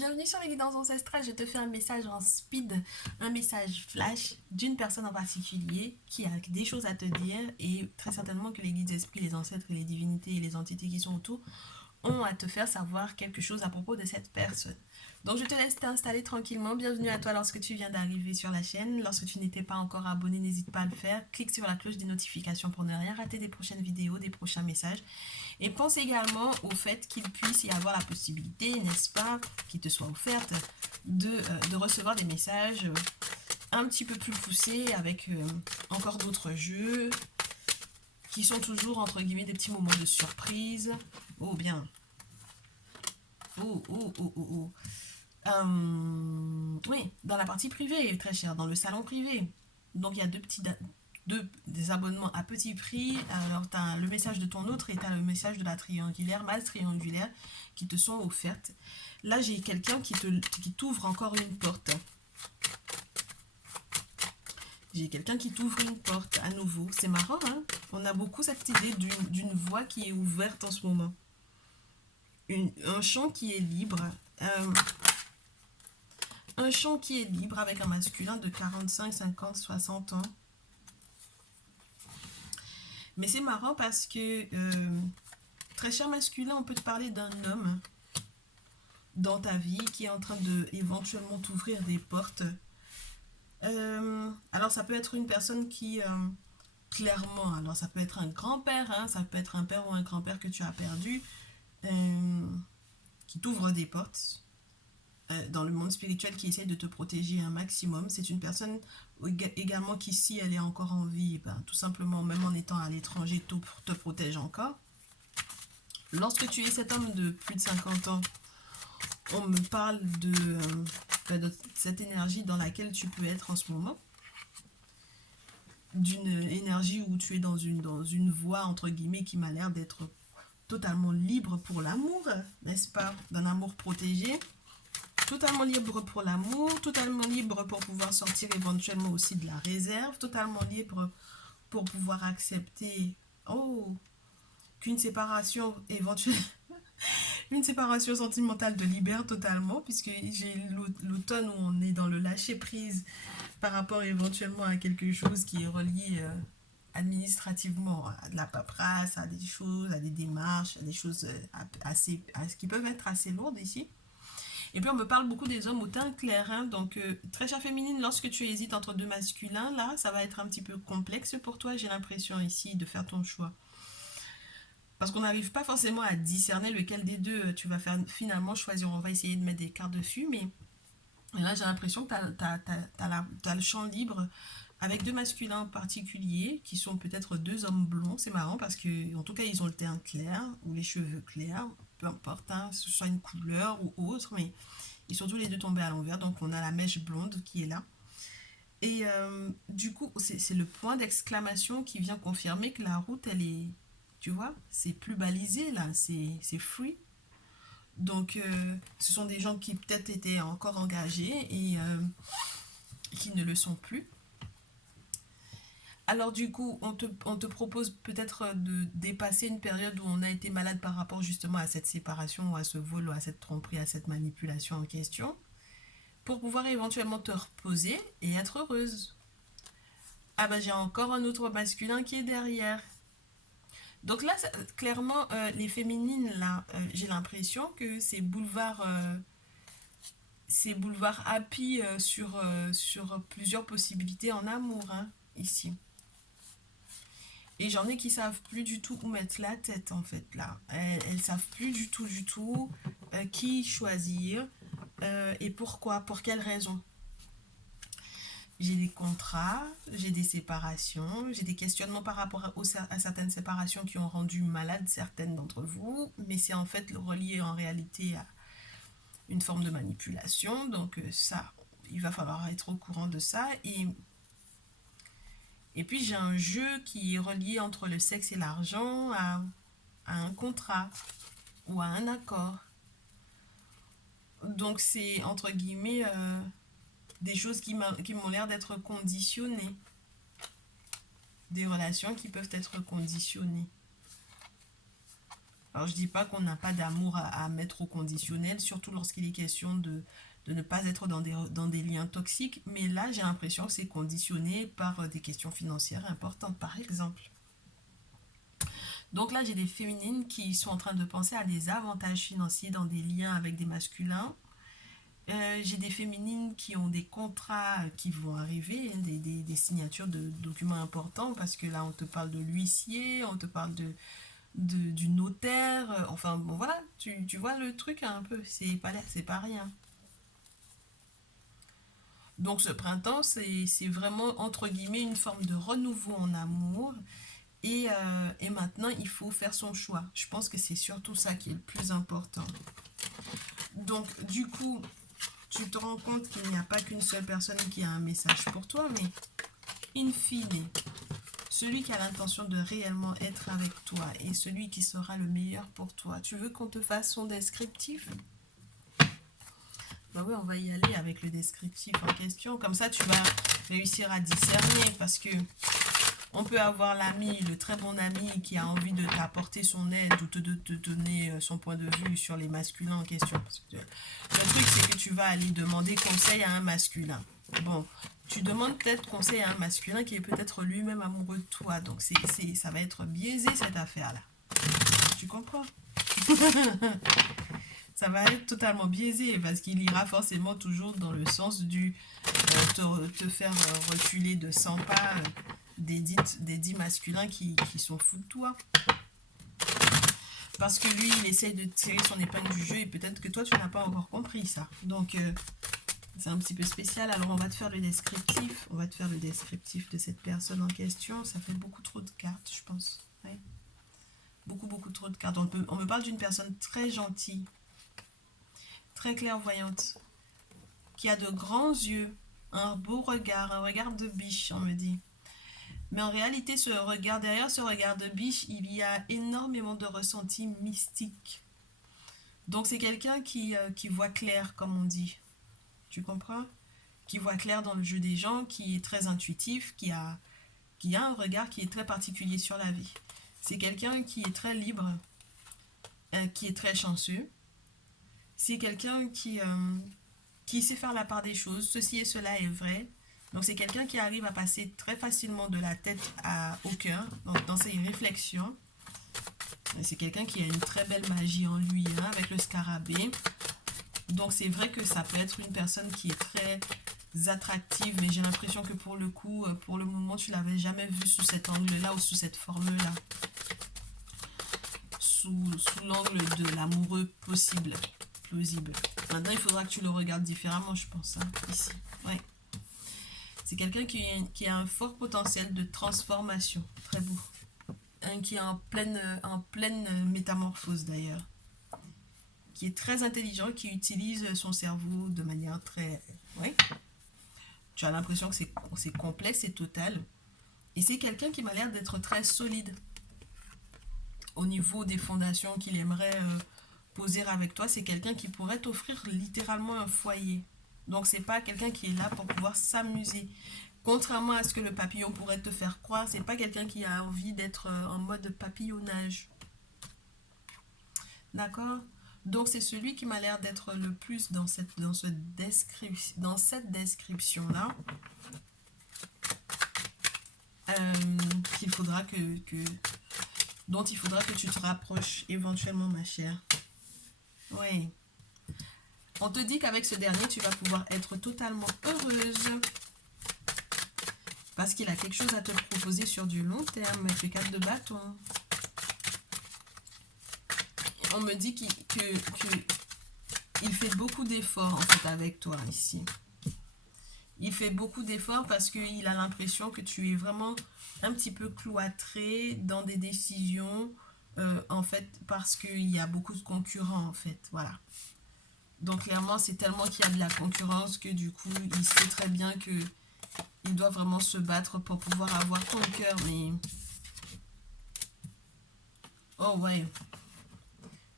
Bienvenue sur les guidances ancestrales. Je te fais un message en speed, un message flash d'une personne en particulier qui a des choses à te dire et très certainement que les guides esprits, les ancêtres et les divinités et les entités qui sont autour ont à te faire savoir quelque chose à propos de cette personne. Donc je te laisse t'installer tranquillement. Bienvenue à toi lorsque tu viens d'arriver sur la chaîne. Lorsque tu n'étais pas encore abonné, n'hésite pas à le faire. Clique sur la cloche des notifications pour ne rien rater des prochaines vidéos, des prochains messages. Et pense également au fait qu'il puisse y avoir la possibilité, n'est-ce pas, qui te soit offerte, de recevoir des messages un petit peu plus poussés avec encore d'autres jeux qui sont toujours entre guillemets des petits moments de surprise. Oh bien. Oh. Oui, dans la partie privée, très cher, dans le salon privé. Donc il y a des abonnements à petit prix. Alors tu as le message de ton autre et tu as le message de la triangulaire, masse triangulaire qui te sont offertes. Là j'ai quelqu'un qui t'ouvre encore une porte. J'ai quelqu'un qui t'ouvre une porte à nouveau. C'est marrant, hein? On a beaucoup cette idée d'une voie qui est ouverte en ce moment. Un champ qui est libre. Un champ qui est libre avec un masculin de 45, 50, 60 ans. Mais c'est marrant parce que, très cher masculin, on peut te parler d'un homme dans ta vie qui est en train de éventuellement t'ouvrir des portes. Alors ça peut être une personne qui, clairement, alors ça peut être un grand-père, hein, ça peut être un père ou un grand-père que tu as perdu, qui t'ouvre des portes. Dans le monde spirituel qui essaie de te protéger un maximum. C'est une personne également qui, si elle est encore en vie, ben, tout simplement, même en étant à l'étranger, te protège encore. Lorsque tu es cet homme de plus de 50 ans, on me parle de cette énergie dans laquelle tu peux être en ce moment. D'une énergie où tu es dans une voie, entre guillemets, qui m'a l'air d'être totalement libre pour l'amour, n'est-ce pas? D'un amour protégé. Totalement libre pour l'amour, totalement libre pour pouvoir sortir éventuellement aussi de la réserve, totalement libre pour pouvoir accepter qu'une séparation éventuelle, une séparation sentimentale te libère totalement, puisque j'ai l'automne où on est dans le lâcher prise par rapport éventuellement à quelque chose qui est relié administrativement à de la paperasse, à des choses, à des démarches, à des choses qui peuvent être assez lourdes ici. Et puis on me parle beaucoup des hommes au teint clair, hein, donc très chère féminine, lorsque tu hésites entre deux masculins, là, ça va être un petit peu complexe pour toi, j'ai l'impression ici de faire ton choix. Parce qu'on n'arrive pas forcément à discerner lequel des deux tu vas faire finalement choisir. On va essayer de mettre des cartes dessus, mais là j'ai l'impression que tu as le champ libre avec deux masculins particuliers qui sont peut-être deux hommes blonds. C'est marrant parce que en tout cas ils ont le teint clair ou les cheveux clairs, peu importe, hein, ce soit une couleur ou autre, mais ils sont tous les deux tombés à l'envers, donc on a la mèche blonde qui est là. Et du coup, c'est le point d'exclamation qui vient confirmer que la route, elle est, tu vois, c'est plus balisé là, c'est free. Donc, ce sont des gens qui peut-être étaient encore engagés et qui ne le sont plus. Alors du coup, on te propose peut-être de dépasser une période où on a été malade par rapport justement à cette séparation ou à ce vol ou à cette tromperie, à cette manipulation en question, pour pouvoir éventuellement te reposer et être heureuse. Ah bah j'ai encore un autre masculin qui est derrière. Donc là, clairement, les féminines, là, j'ai l'impression que c'est boulevard happy sur plusieurs possibilités en amour, hein, ici. Et j'en ai qui savent plus du tout où mettre la tête en fait là. Elles savent plus du tout qui choisir et pourquoi, pour quelles raisons. J'ai des contrats, j'ai des séparations, j'ai des questionnements par rapport à certaines séparations qui ont rendu malades certaines d'entre vous, mais c'est en fait relié en réalité à une forme de manipulation. Donc ça, il va falloir être au courant de ça. Et puis j'ai un jeu qui est relié entre le sexe et l'argent à un contrat ou à un accord. Donc c'est entre guillemets des choses qui m'ont l'air d'être conditionnées. Des relations qui peuvent être conditionnées. Alors, je dis pas qu'on n'a pas d'amour à mettre au conditionnel, surtout lorsqu'il est question de ne pas être dans des liens toxiques. Mais là, j'ai l'impression que c'est conditionné par des questions financières importantes, par exemple. Donc là, j'ai des féminines qui sont en train de penser à des avantages financiers dans des liens avec des masculins. J'ai des féminines qui ont des contrats qui vont arriver, des signatures de documents importants, parce que là, on te parle de l'huissier, on te parle du notaire. Enfin, bon, voilà, tu vois le truc un peu, c'est pas rien. Donc ce printemps, c'est vraiment, entre guillemets, une forme de renouveau en amour. Et maintenant, il faut faire son choix. Je pense que c'est surtout ça qui est le plus important. Donc, du coup, tu te rends compte qu'il n'y a pas qu'une seule personne qui a un message pour toi, mais in fine, celui qui a l'intention de réellement être avec toi et celui qui sera le meilleur pour toi. Tu veux qu'on te fasse son descriptif? Bah oui, on va y aller avec le descriptif en question. Comme ça, tu vas réussir à discerner parce que on peut avoir l'ami, le très bon ami qui a envie de t'apporter son aide ou de te donner son point de vue sur les masculins en question. Parce que le truc, c'est que tu vas aller demander conseil à un masculin. Bon, tu demandes peut-être conseil à un masculin qui est peut-être lui-même amoureux de toi. Donc, ça va être biaisé cette affaire-là. Tu comprends? Ça va être totalement biaisé parce qu'il ira forcément toujours dans le sens du te faire reculer de 100 pas des dits masculins qui sont fous de toi. Parce que lui, il essaye de tirer son épingle du jeu et peut-être que toi, tu n'as pas encore compris ça. Donc, c'est un petit peu spécial. Alors, on va te faire le descriptif. On va te faire le descriptif de cette personne en question. Ça fait beaucoup trop de cartes, je pense. Ouais. Beaucoup trop de cartes. On me parle d'une personne très gentille, très clairvoyante, qui a de grands yeux, un beau regard, un regard de biche, on me dit. Mais en réalité, derrière ce regard de biche, il y a énormément de ressentis mystiques. Donc c'est quelqu'un qui voit clair, comme on dit. Tu comprends? Qui voit clair dans le jeu des gens, qui est très intuitif, qui a un regard qui est très particulier sur la vie. C'est quelqu'un qui est très libre, qui est très chanceux. C'est quelqu'un qui sait faire la part des choses. Ceci et cela est vrai. Donc c'est quelqu'un qui arrive à passer très facilement de la tête au cœur, donc dans ses réflexions. C'est quelqu'un qui a une très belle magie en lui, hein, avec le scarabée. Donc c'est vrai que ça peut être une personne qui est très attractive, mais j'ai l'impression que pour le coup, pour le moment, tu l'avais jamais vue sous cet angle-là ou sous cette forme-là. Sous l'angle de l'amoureux possible, plausible. Maintenant, il faudra que tu le regardes différemment, je pense, hein, ici. Ouais. C'est quelqu'un qui a un fort potentiel de transformation. Très beau. Qui est en pleine métamorphose d'ailleurs. Qui est très intelligent, qui utilise son cerveau de manière très... Oui. Tu as l'impression que c'est complexe et total. Et c'est quelqu'un qui m'a l'air d'être très solide. Au niveau des fondations qu'il aimerait poser avec toi, c'est quelqu'un qui pourrait t'offrir littéralement un foyer. Donc c'est pas quelqu'un qui est là pour pouvoir s'amuser. Contrairement à ce que le papillon pourrait te faire croire, c'est pas quelqu'un qui a envie d'être en mode papillonnage. D'accord? Donc c'est celui qui m'a l'air d'être le plus dans cette description-là. Dont il faudra que tu te rapproches éventuellement, ma chère. Oui. On te dit qu'avec ce dernier, tu vas pouvoir être totalement heureuse. Parce qu'il a quelque chose à te proposer sur du long terme, avec les 4 de bâton. On me dit qu'il fait beaucoup d'efforts, en fait, avec toi, ici. Il fait beaucoup d'efforts parce qu'il a l'impression que tu es vraiment un petit peu cloîtré dans des décisions, en fait, parce qu'il y a beaucoup de concurrents, en fait, voilà. Donc, clairement, c'est tellement qu'il y a de la concurrence que, du coup, il sait très bien que il doit vraiment se battre pour pouvoir avoir ton cœur, mais... Oh, ouais.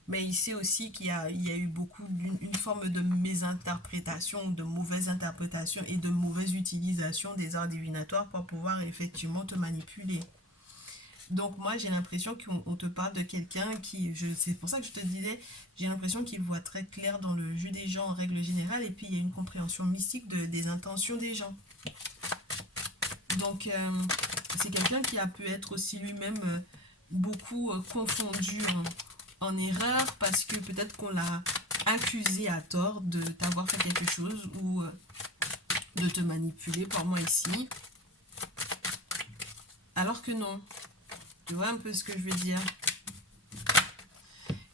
Mais il sait aussi qu'il y a eu beaucoup une forme de mésinterprétation, de mauvaise interprétation et de mauvaise utilisation des arts divinatoires pour pouvoir effectivement te manipuler. Donc moi j'ai l'impression qu'on te parle de quelqu'un qui, c'est pour ça que je te disais, j'ai l'impression qu'il voit très clair dans le jeu des gens en règle générale, et puis il y a une compréhension mystique des intentions des gens. Donc c'est quelqu'un qui a pu être aussi lui-même beaucoup confondu en erreur, parce que peut-être qu'on l'a accusé à tort de t'avoir fait quelque chose, ou de te manipuler pour moi ici. Alors que non. Tu vois un peu ce que je veux dire?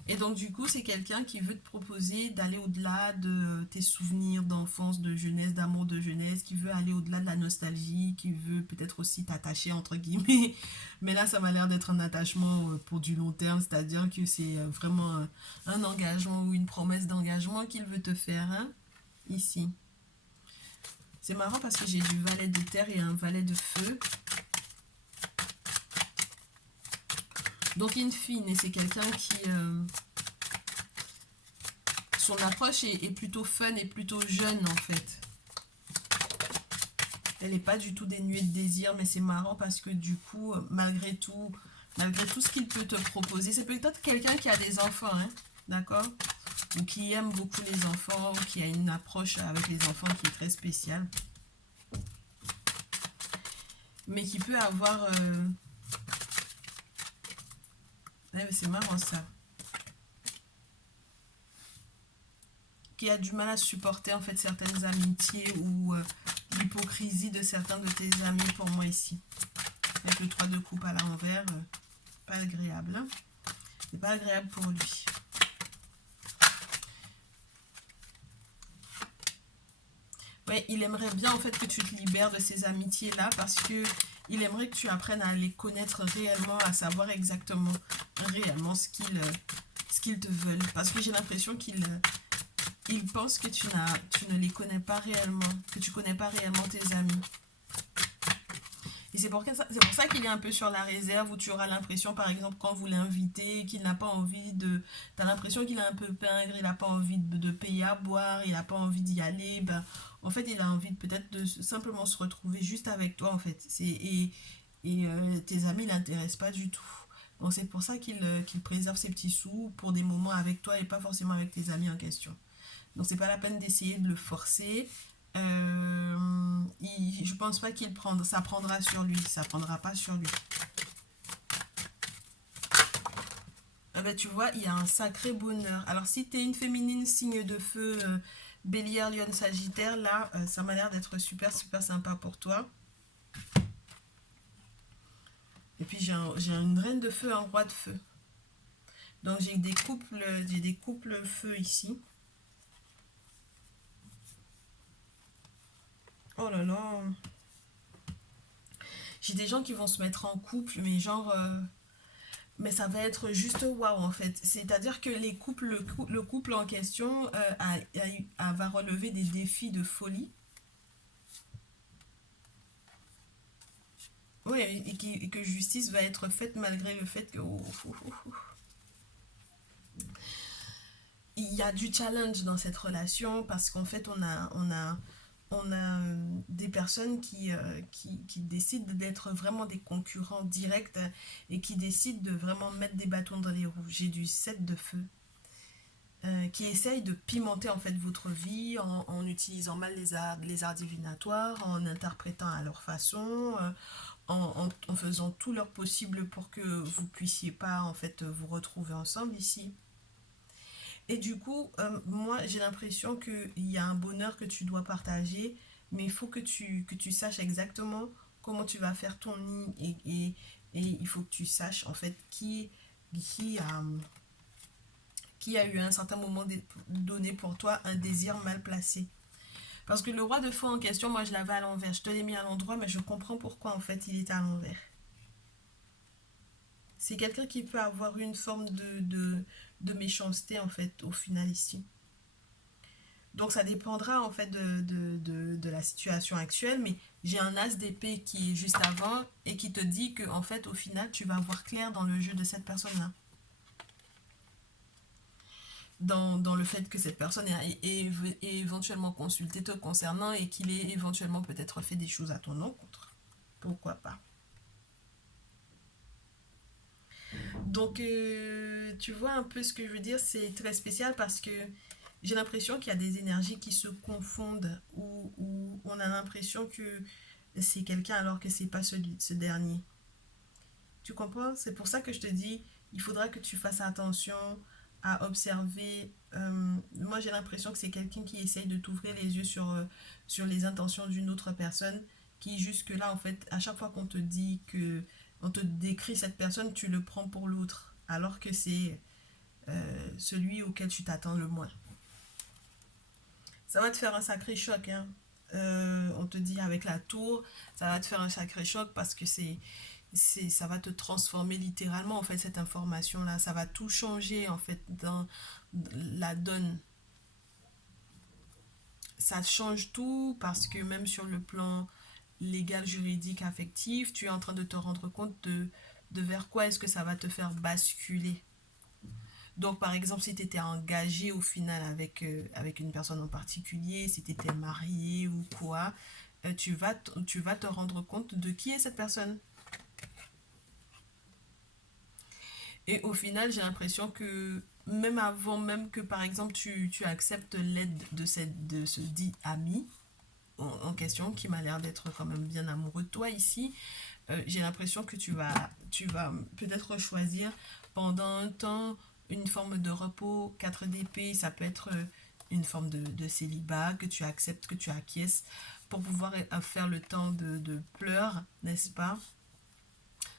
Et donc du coup, c'est quelqu'un qui veut te proposer d'aller au-delà de tes souvenirs d'enfance, de jeunesse, d'amour de jeunesse, qui veut aller au-delà de la nostalgie, qui veut peut-être aussi t'attacher entre guillemets. Mais là, ça m'a l'air d'être un attachement pour du long terme, c'est-à-dire que c'est vraiment un engagement ou une promesse d'engagement qu'il veut te faire, hein, ici. C'est marrant parce que j'ai du valet de terre et un valet de feu. Donc, in fine, c'est quelqu'un qui... son approche est plutôt fun et plutôt jeune, en fait. Elle n'est pas du tout dénuée de désir, mais c'est marrant parce que du coup, malgré tout ce qu'il peut te proposer, c'est peut-être quelqu'un qui a des enfants, hein, d'accord? Ou qui aime beaucoup les enfants, ou qui a une approche avec les enfants qui est très spéciale. Mais qui peut avoir... c'est marrant ça. Qui a du mal à supporter en fait certaines amitiés, ou l'hypocrisie de certains de tes amis pour moi ici. Avec le 3 de coupe à l'envers, pas agréable. Hein, c'est pas agréable pour lui. Ouais, il aimerait bien en fait que tu te libères de ces amitiés-là, parce que il aimerait que tu apprennes à les connaître réellement, à savoir exactement réellement ce qu'ils te veulent. Parce que j'ai l'impression qu'il pense que tu ne les connais pas réellement, que tu connais pas réellement tes amis. Et c'est pour ça qu'il est un peu sur la réserve, où tu auras l'impression, par exemple, quand vous l'invitez, qu'il n'a pas envie de... Tu as l'impression qu'il est un peu pingre, il n'a pas envie de payer à boire, il n'a pas envie d'y aller. Ben, en fait, il a envie peut-être de simplement se retrouver juste avec toi, en fait. Tes amis ne l'intéressent pas du tout. Donc c'est pour ça qu'il préserve ses petits sous pour des moments avec toi et pas forcément avec tes amis en question. Donc c'est pas la peine d'essayer de le forcer. Je pense pas ça prendra sur lui, ça prendra pas sur lui. Ben, tu vois, il y a un sacré bonheur. Alors si tu es une féminine signe de feu, Bélier, Lion, Sagittaire, là ça m'a l'air d'être super super sympa pour toi. Et puis j'ai une reine de feu, un roi de feu. Donc j'ai des couples feu ici. Oh là là. J'ai des gens qui vont se mettre en couple, mais genre... mais ça va être juste waouh en fait. C'est-à-dire que le couple en question va relever des défis de folie. Oui, et que justice va être faite malgré le fait que... il y a du challenge dans cette relation, parce qu'en fait on a des personnes qui décident d'être vraiment des concurrents directs, et qui décident de vraiment mettre des bâtons dans les roues. J'ai du 7 de feu. Qui essayent de pimenter en fait votre vie en utilisant mal les arts divinatoires, en interprétant à leur façon, en faisant tout leur possible pour que vous puissiez pas en fait vous retrouver ensemble ici. Et du coup, moi, j'ai l'impression qu'il y a un bonheur que tu dois partager, mais il faut que tu saches exactement comment tu vas faire ton nid, et il faut que tu saches, en fait, qui a eu à un certain moment donné pour toi un désir mal placé. Parce que le roi de feu en question, moi, je l'avais à l'envers. Je te l'ai mis à l'endroit, mais je comprends pourquoi, en fait, il est à l'envers. C'est quelqu'un qui peut avoir une forme de méchanceté, en fait, au final, ici. Donc ça dépendra en fait de la situation actuelle, mais j'ai un as d'épée qui est juste avant, et qui te dit que en fait au final tu vas voir clair dans le jeu de cette personne-là. Dans le fait que cette personne ait éventuellement consulté te concernant, et qu'il ait éventuellement peut-être fait des choses à ton encontre. Pourquoi pas. Donc, tu vois un peu ce que je veux dire, c'est très spécial parce que j'ai l'impression qu'il y a des énergies qui se confondent ou on a l'impression que c'est quelqu'un alors que c'est pas ce dernier. Tu comprends? C'est pour ça que je te dis, il faudra que tu fasses attention à observer. Moi, j'ai l'impression que c'est quelqu'un qui essaye de t'ouvrir les yeux sur les intentions d'une autre personne qui jusque-là, en fait, à chaque fois qu'on te dit que on te décrit cette personne, tu le prends pour l'autre, alors que c'est celui auquel tu t'attends le moins. Ça va te faire un sacré choc, hein. On te dit avec la tour, ça va te faire un sacré choc parce que ça va te transformer littéralement en fait cette information là, ça va tout changer en fait dans la donne, ça change tout parce que même sur le plan légal, juridique, affectif, tu es en train de te rendre compte de vers quoi est-ce que ça va te faire basculer. Donc par exemple si tu étais engagé au final avec une personne en particulier, si tu étais marié ou quoi, tu vas te rendre compte de qui est cette personne. Et au final, j'ai l'impression que même avant même que, par exemple, tu acceptes l'aide de ce dit ami en question, qui m'a l'air d'être quand même bien amoureux de toi ici, j'ai l'impression que tu vas peut-être choisir pendant un temps une forme de repos 4 d'épée. Ça peut être une forme de célibat que tu acceptes, que tu acquiesces pour pouvoir faire le temps de pleurs, n'est-ce pas?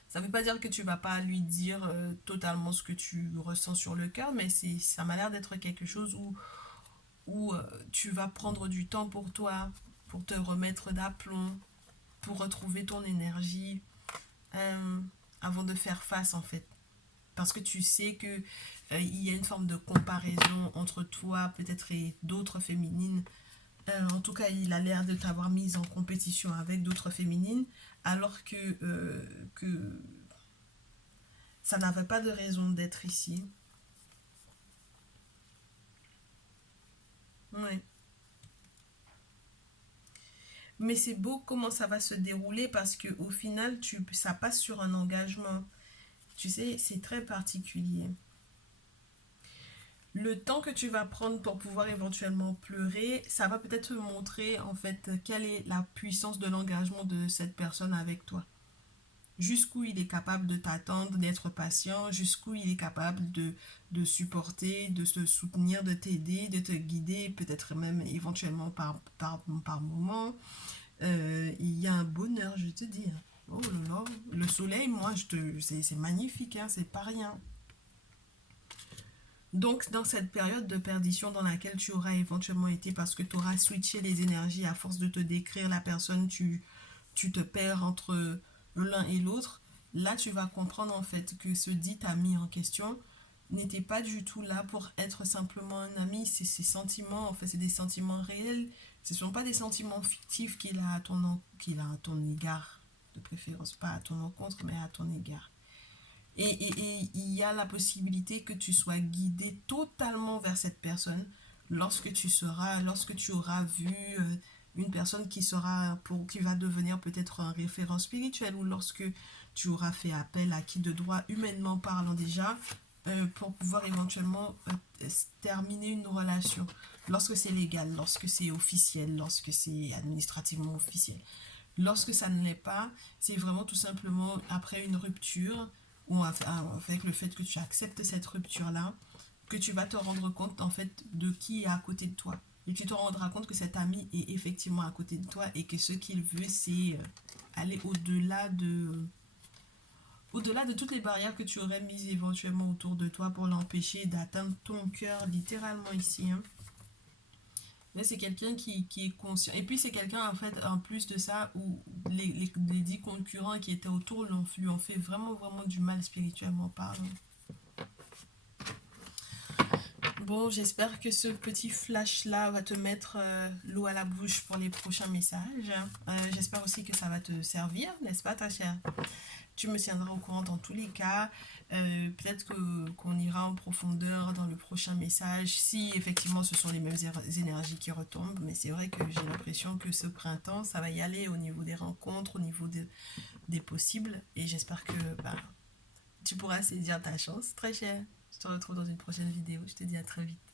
Ça ne veut pas dire que tu vas pas lui dire totalement ce que tu ressens sur le cœur, mais ça m'a l'air d'être quelque chose où tu vas prendre du temps pour toi, pour te remettre d'aplomb, pour retrouver ton énergie euh, avant de faire face en fait. Parce que tu sais que il y a une forme de comparaison entre toi peut-être et d'autres féminines. En tout cas, il a l'air de t'avoir mise en compétition avec d'autres féminines, alors que ça n'avait pas de raison d'être ici. Ouais. Mais c'est beau comment ça va se dérouler parce que au final, ça passe sur un engagement. Tu sais, c'est très particulier. Le temps que tu vas prendre pour pouvoir éventuellement pleurer, ça va peut-être te montrer en fait quelle est la puissance de l'engagement de cette personne avec toi. Jusqu'où il est capable de t'attendre, d'être patient, jusqu'où il est capable de supporter, de te soutenir, de t'aider, de te guider, peut-être même éventuellement par moment. Il y a un bonheur, je te dis. Oh là là, le soleil, moi, c'est magnifique, hein, c'est pas rien. Donc, dans cette période de perdition dans laquelle tu auras éventuellement été parce que tu auras switché les énergies à force de te décrire la personne, tu te perds entre l'un et l'autre. Là, tu vas comprendre en fait que ce dit ami en question n'était pas du tout là pour être simplement un ami. C'est ses sentiments, en fait, c'est des sentiments réels. Ce ne sont pas des sentiments fictifs qu'il a à ton égard. De préférence, pas à ton encontre, mais à ton égard. Et il y a la possibilité que tu sois guidé totalement vers cette personne lorsque tu auras vu une personne qui va devenir peut-être un référent spirituel ou lorsque tu auras fait appel à qui de droit, humainement parlant déjà, pour pouvoir éventuellement terminer une relation. Lorsque c'est légal, lorsque c'est officiel, lorsque c'est administrativement officiel. Lorsque ça ne l'est pas, c'est vraiment tout simplement après une rupture ou avec le fait que tu acceptes cette rupture-là, que tu vas te rendre compte en fait de qui est à côté de toi. Et tu te rendras compte que cet ami est effectivement à côté de toi et que ce qu'il veut, c'est aller au-delà de toutes les barrières que tu aurais mises éventuellement autour de toi pour l'empêcher d'atteindre ton cœur, littéralement ici. Hein. Là, c'est quelqu'un qui est conscient. Et puis, c'est quelqu'un, en fait, en plus de ça, où les 10 concurrents qui étaient autour lui ont fait vraiment, vraiment du mal spirituellement parlant. Bon, j'espère que ce petit flash-là va te mettre l'eau à la bouche pour les prochains messages. J'espère aussi que ça va te servir, n'est-ce pas, ta chère? Tu me tiendras au courant dans tous les cas. Peut-être qu'on ira en profondeur dans le prochain message si effectivement ce sont les mêmes énergies qui retombent. Mais c'est vrai que j'ai l'impression que ce printemps, ça va y aller au niveau des rencontres, au niveau des possibles. Et j'espère que bah, tu pourras saisir ta chance. Très cher. Je te retrouve dans une prochaine vidéo. Je te dis à très vite.